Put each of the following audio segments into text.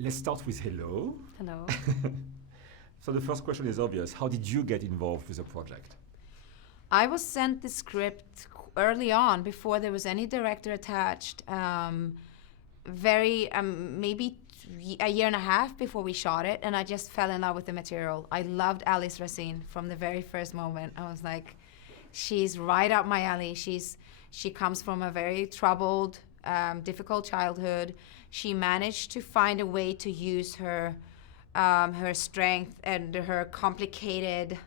Let's start with hello. Hello. So the first question is obvious. How did you get involved with the project? I was sent the script early on before there was any director attached. Maybe a year and a half before we shot it, and I just fell in love with the material. I loved Alice Racine from the very first moment. I was like, she's right up my alley. She comes from a very troubled, difficult childhood. She managed to find a way to use her strength and her complicated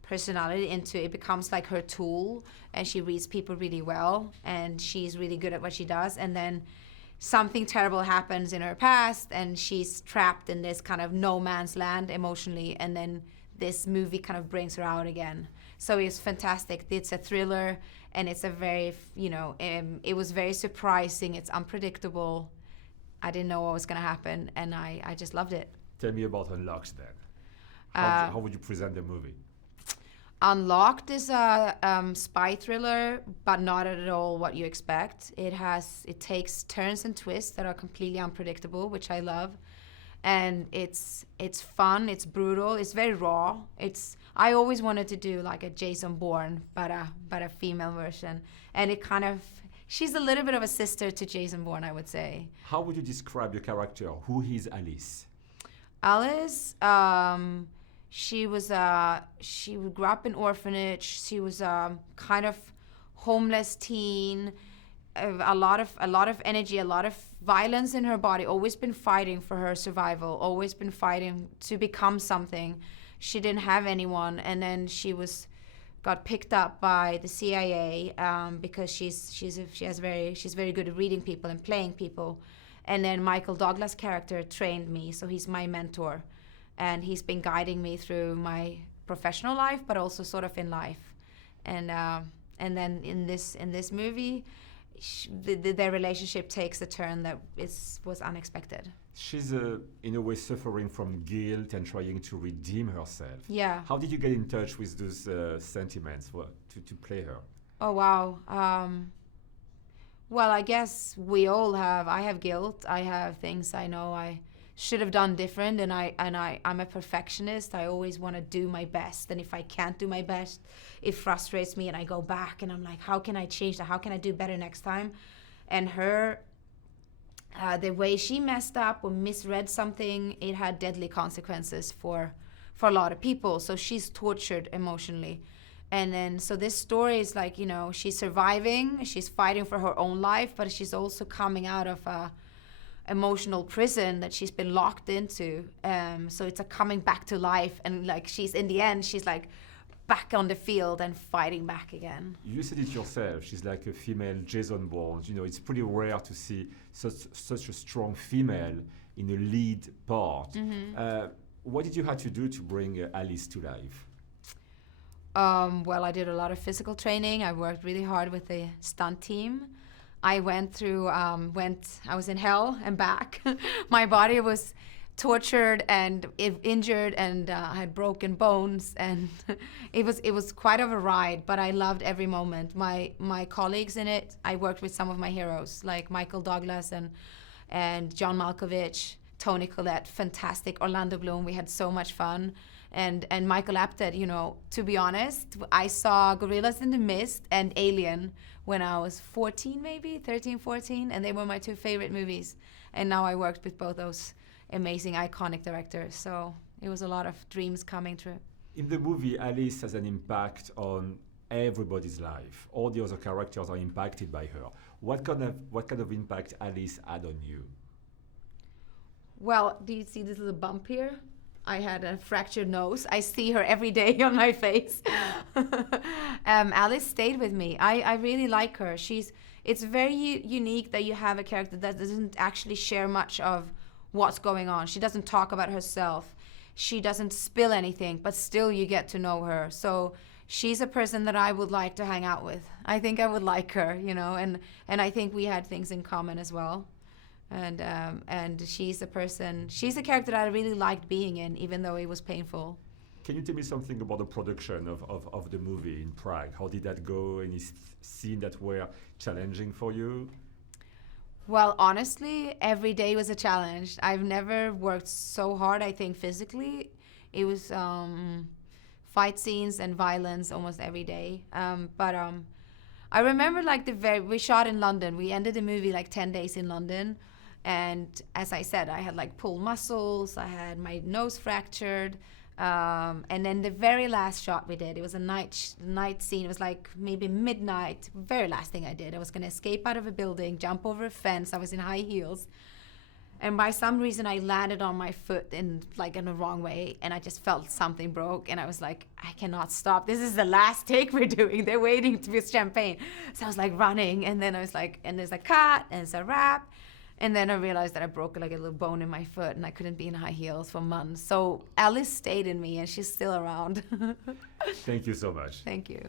personality into it becomes like her tool, and she reads people really well, and she's really good at what she does. And then something terrible happens in her past, and she's trapped in this kind of no man's land emotionally, and then this movie kind of brings her out again. So it's fantastic. It's a thriller, and it's a very, it was very surprising. It's unpredictable. I didn't know what was going to happen, and I just loved it. Tell me about Unlocked then. How would you present the movie? Unlocked is a spy thriller, but not at all what you expect. It takes turns and twists that are completely unpredictable, which I love, and it's fun. It's brutal. It's very raw. I always wanted to do like a Jason Bourne, but a female version, and she's a little bit of a sister to Jason Bourne, I would say. How would you describe your character? Who is Alice? Alice, she grew up in orphanage. She was a kind of homeless teen, a lot of energy, a lot of violence in her body. Always been fighting for her survival. Always been fighting to become something. She didn't have anyone, and then she got picked up by the CIA because she's very good at reading people and playing people. And then Michael Douglas' character trained me, so he's my mentor. And he's been guiding me through my professional life, but also sort of in life. And then in this movie, their relationship takes a turn that was unexpected. She's in a way suffering from guilt and trying to redeem herself. Yeah. How did you get in touch with those sentiments to play her? Oh wow. Well, I guess we all have. I have guilt. I have things I know I should have done different, and I'm a perfectionist. I always want to do my best, and if I can't do my best, it frustrates me, and I go back and I'm like, how can I change that? How can I do better next time? And her, the way she messed up or misread something, it had deadly consequences for a lot of people. So she's tortured emotionally. And then, so this story is like, she's surviving, she's fighting for her own life, but she's also coming out of a emotional prison that she's been locked into. So it's a coming back to life, and like in the end, she's like back on the field and fighting back again. You said it yourself, she's like a female Jason Bourne. It's pretty rare to see such a strong female in a lead part. Mm-hmm. What did you have to do to bring Alice to life? Well, I did a lot of physical training. I worked really hard with the stunt team. I went through, I was in hell and back. My body was tortured and injured, and I had broken bones, and it was quite of a ride, but I loved every moment. My colleagues in it, I worked with some of my heroes, like Michael Douglas and John Malkovich, Toni Collette, fantastic, Orlando Bloom. We had so much fun. And Michael Apted, to be honest, I saw Gorillas in the Mist and Alien when I was 14, maybe 13, 14, and they were my two favorite movies. And now I worked with both those amazing, iconic directors. So it was a lot of dreams coming true. In the movie, Alice has an impact on everybody's life. All the other characters are impacted by her. What kind of impact Alice had on you? Well, do you see this little bump here? I had a fractured nose. I see her every day on my face. Alice stayed with me. I really like her. It's very unique that you have a character that doesn't actually share much of what's going on. She doesn't talk about herself. She doesn't spill anything, but still you get to know her. So she's a person that I would like to hang out with. I think I would like her, and I think we had things in common as well. And she's a character that I really liked being in, even though it was painful. Can you tell me something about the production of the movie in Prague? How did that go? Any scenes that were challenging for you? Well, honestly, every day was a challenge. I've never worked so hard, I think, physically. It was fight scenes and violence almost every day. But I remember like we shot in London. We ended the movie like 10 days in London. And as I said, I had like pulled muscles. I had my nose fractured. And then the very last shot we did, it was a night scene. It was like maybe midnight. Very last thing I did. I was going to escape out of a building, jump over a fence. I was in high heels. And by some reason, I landed on my foot in the wrong way. And I just felt something broke. And I was like, I cannot stop. This is the last take we're doing. They're waiting to be champagne. So I was like running. And then I was like, and there's a cut and it's a wrap. And then I realized that I broke like a little bone in my foot and I couldn't be in high heels for months. So Alice stayed in me and she's still around. Thank you so much. Thank you.